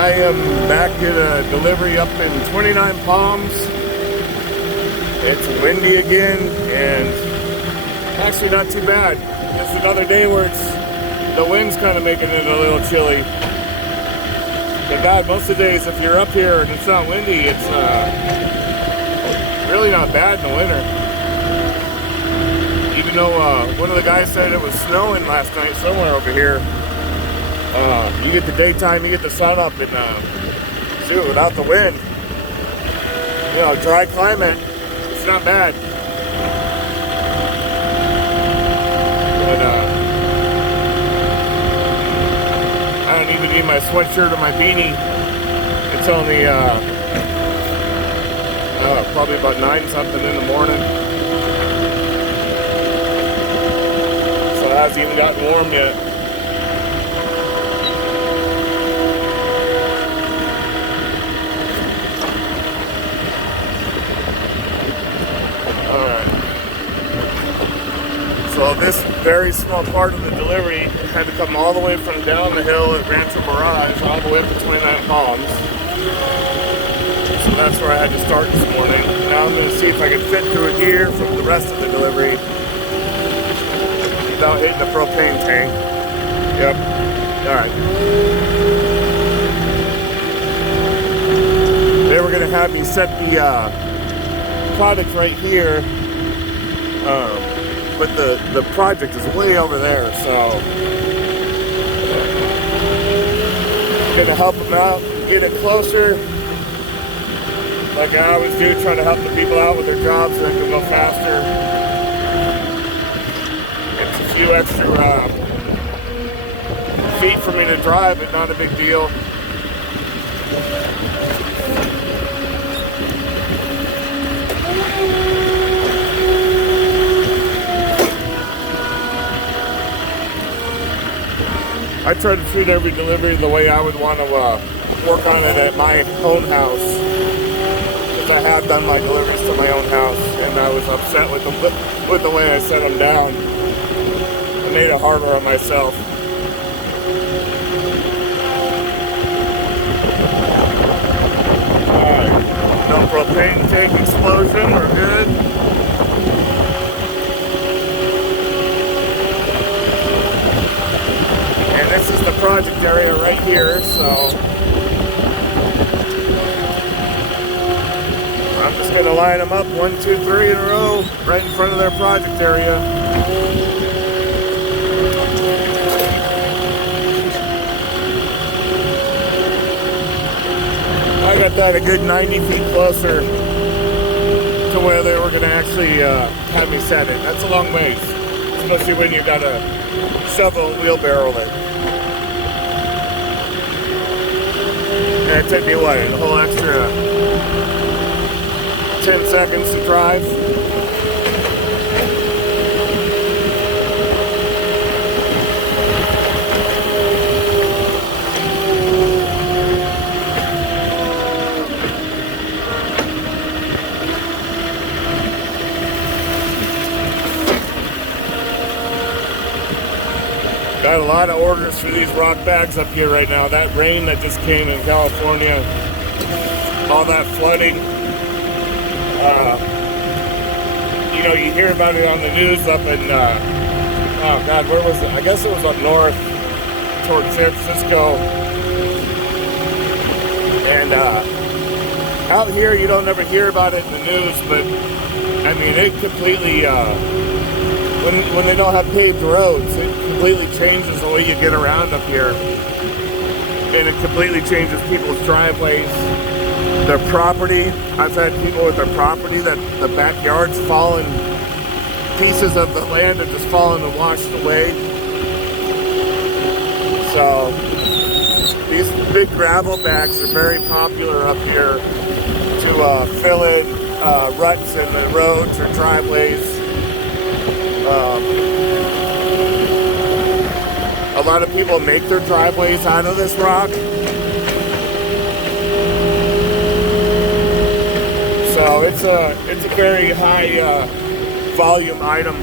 I am back at a delivery up in 29 Palms. It's windy again, and actually not too bad. Just another day where the wind's kind of making it a little chilly. But God, most of the days, if you're up here and it's not windy, it's really not bad in the winter. Even though one of the guys said it was snowing last night somewhere over here. You get the daytime, you get the sun up, and shoot, without the wind, you know, dry climate, it's not bad. But I don't even need my sweatshirt or my beanie. It's only probably about 9 something in the morning, so it hasn't even gotten warm yet. So this very small part of the delivery had to come all the way from down the hill at Rancho Mirage all the way up to 29 Palms. So that's where I had to start this morning. Now I'm going to see if I can fit through it here from the rest of the delivery without hitting the propane tank. Yep. Alright. They were going to have me set the product right here. But the project is way over there, so I'm gonna help them out, get it closer, like I always do, try to help the people out with their jobs so they can go faster. It's a few extra feet for me to drive, but not a big deal. I try to treat every delivery the way I would want to work on it at my own house, because I have done my deliveries to my own house, and I was upset with the way I set them down. I made it harder on myself. Alright, no propane tank explosion, we're good. This is the project area right here, so I'm just going to line them up 1, 2, 3 in a row right in front of their project area. I got that a good 90 feet closer to where they were going to actually have me set it. That's a long ways, especially when you've got a shovel and wheelbarrow it. And it took me, what, a whole extra 10 seconds to drive. Got a lot of orders for these rock bags up here right now. That rain that just came in California, all that flooding. You know, you hear about it on the news up in, oh God, where was it? I guess it was up north towards San Francisco. And out here, you don't ever hear about it in the news, but I mean, it completely, when they don't have paved roads, it completely changes the way you get around up here. And it completely changes people's driveways, their property. I've had people with their property that the backyard's fallen, pieces of the land have just fallen and washed away. So these big gravel bags are very popular up here to fill in ruts in the roads or driveways. A lot of people make their driveways out of this rock. So it's a very high volume item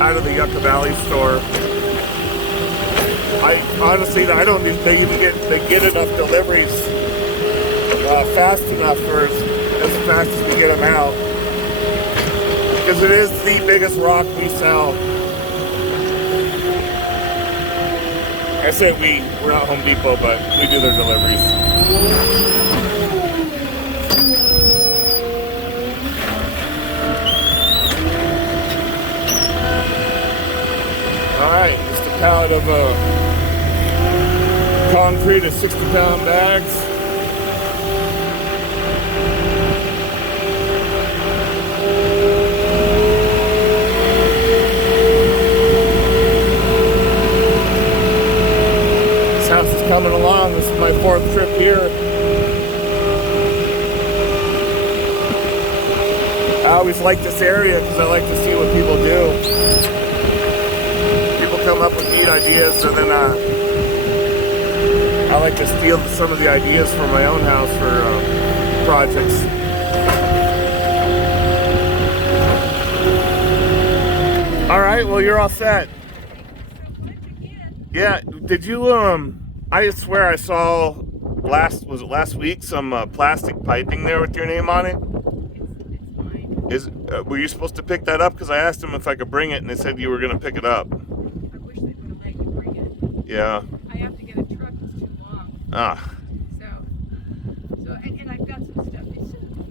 out of the Yucca Valley store. I honestly, I don't think they even get enough deliveries fast enough for as fast as we get them out, because it is the biggest rock we sell. I said we're not Home Depot, but we do their deliveries. Alright, just a pallet of concrete of 60-pound bags. This house is coming along. This is my 4th trip here. I always like this area because I like to see what people do. Come up with neat ideas, and then I like to steal some of the ideas from my own house for projects. All right, well, you're all set. Yeah, did you I swear I saw last week some plastic piping there with your name on it. Were you supposed to pick that up? Because I asked them if I could bring it, and they said you were going to pick it up. Yeah. I have to get a truck that's too long. Ah. So and I've got some stuff.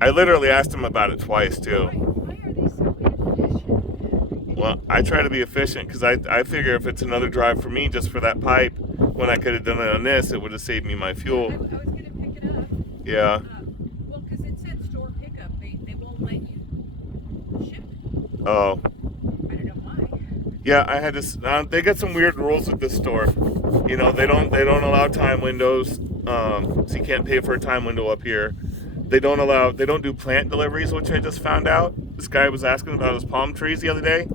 I literally asked him about it twice too. Why are they so inefficient? Well, I try to be efficient because I figure if it's another drive for me just for that pipe, when I could have done it on this, it would have saved me my fuel. I was going to pick it up. Yeah. Well, because it said store pickup. They won't let you ship. Oh. I don't know why. Yeah, I had this. They got some weird rules at this store. You know, they don't allow time windows. So you can't pay for a time window up here. They don't do plant deliveries, which I just found out. This guy was asking about his palm trees the other day,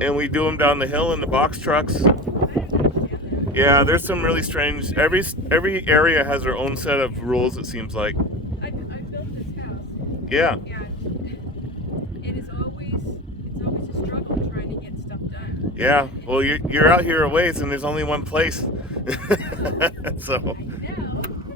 and we do them down the hill in the box trucks. Yeah, there's some really strange. Every area has their own set of rules. It seems like. I built this house. Yeah. It is always a struggle trying to get stuff done. Yeah. Well, you're out here a ways, and there's only one place. So.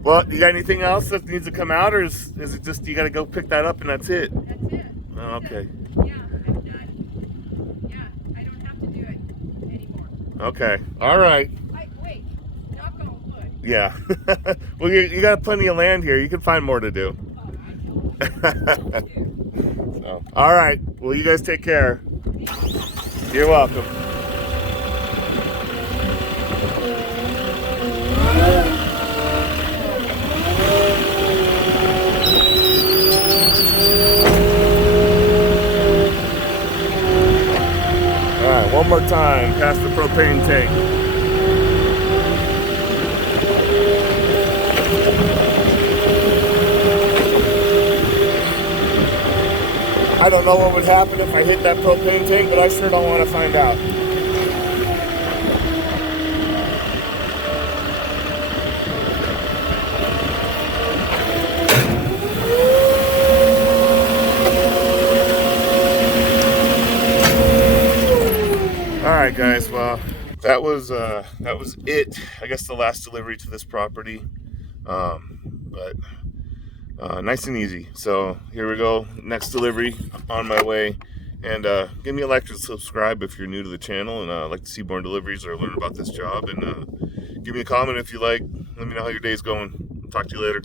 Well, you got anything else that needs to come out, or is it just you got to go pick that up and that's it? That's it. Oh, okay. Yeah, I'm done. Yeah, I don't have to do it anymore. Okay. All right. Wait, knock on wood. Yeah. Well, you got plenty of land here. You can find more to do. Oh, I know. So, all right. Well, you guys take care. You're welcome. Alright, one more time, past the propane tank. I don't know what would happen if I hit that propane tank, but I sure don't want to find out. Alright guys, well, that was it. I guess the last delivery to this property. But nice and easy. So here we go. Next delivery on my way. And give me a like and subscribe if you're new to the channel and like to see more deliveries or learn about this job. And give me a comment if you like. Let me know how your day's going. Talk to you later.